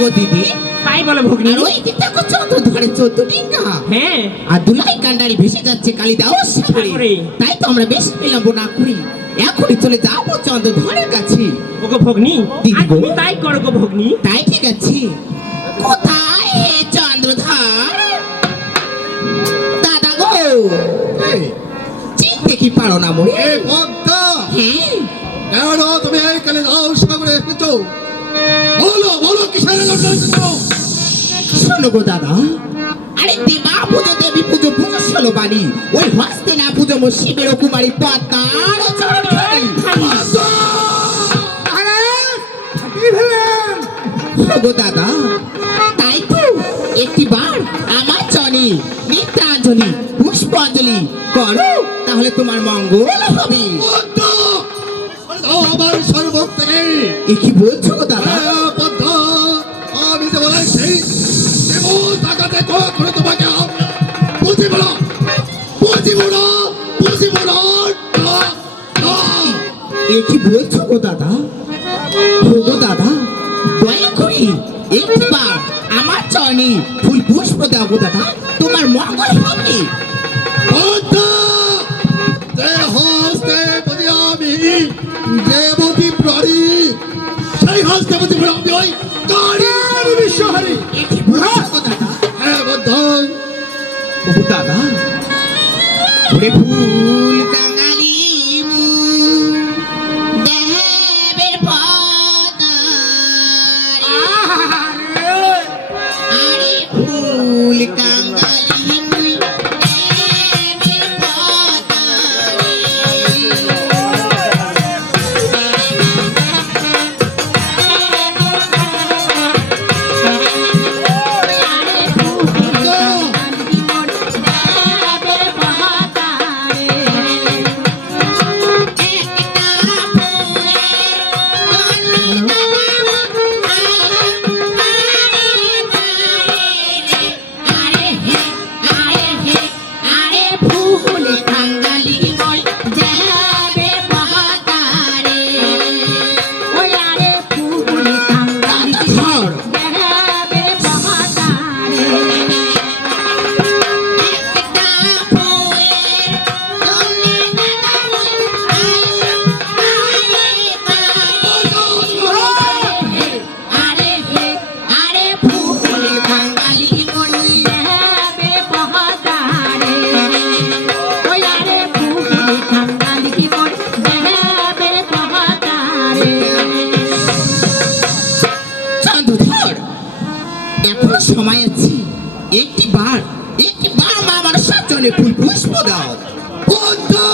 গো দিদি, তাই বলে ভগ্নি। আর ওই দিক দেখো চন্দ্র ধরে 14 ডিঙ্গা, হ্যাঁ, আর দুলাই কান্ডারি ভেসে যাচ্ছে কালিদাস সাগরে। সাগরে। তাই তো আমরা বেশি বিলম্ব না করি, এখনই চলে যাবো চন্দ্র ধরের কাছে। ওগো ভগ্নি, দিদি আর গো। তুমি তাই করো গো ভগ্নি। তাই ঠিক আছে। কোথায় হে চন্দ্রধর? দাদা গো, চিনতে কি পারো না মোরে? এই পদ্মা, হ্যাঁ, কেন তুমি এই কালিদাস সাগরে এসেছো? বলো বলো, কিসের জন্য এসেছো? শোনো গো দাদা, আরে দেবা পুজো দেবী পুজো পুজো ষোলো বাড়ি, ওই হস্তে না পুজো মো শিবের কুমারী পদ্মার চরণ ধরি। পদ্মা! আরে, কি হলেন? গো দাদা, তাই তো একটিবার আমার চনি নিত্যাঞ্জলি পুষ্পাঞ্জলি করো, তাহলে তোমার মঙ্গল হবে। পদ্মা! আরে দাও আমার সর্বক থেকে। এ কি বলছো গো দাদা? হ্যাঁ, পদ্মা, আমি যে বলেছি, দেব টাকাতে কখনো তোমাকে বুঝিব না, বুঝিব না, বুঝিব না, না, না। এ কি বলছো গো দাদা? গো দাদা, দয়া করি একটিবার আমার চরণে ফুল পুষ্প দাও গো দাদা, তোমার মঙ্গল হবে। পদ্মা! যে হস্তে প্রতি আমি দেবতী প্রাণী, সেই হস্তে প্রতি আমি ওই কালী বিশ্বহারী। এ কি বলছো গো দাদা? হ্যাঁ পদ্মা, ও দাদা, ওরে ফুল কাঙালি দেহের পদারে, আরে ফুল কাঙালি দেহের পদারে। এখনো সময় আছে, একটিবার মা আমার সাজনে ফুল পুষ্প দাও। পদ্মা!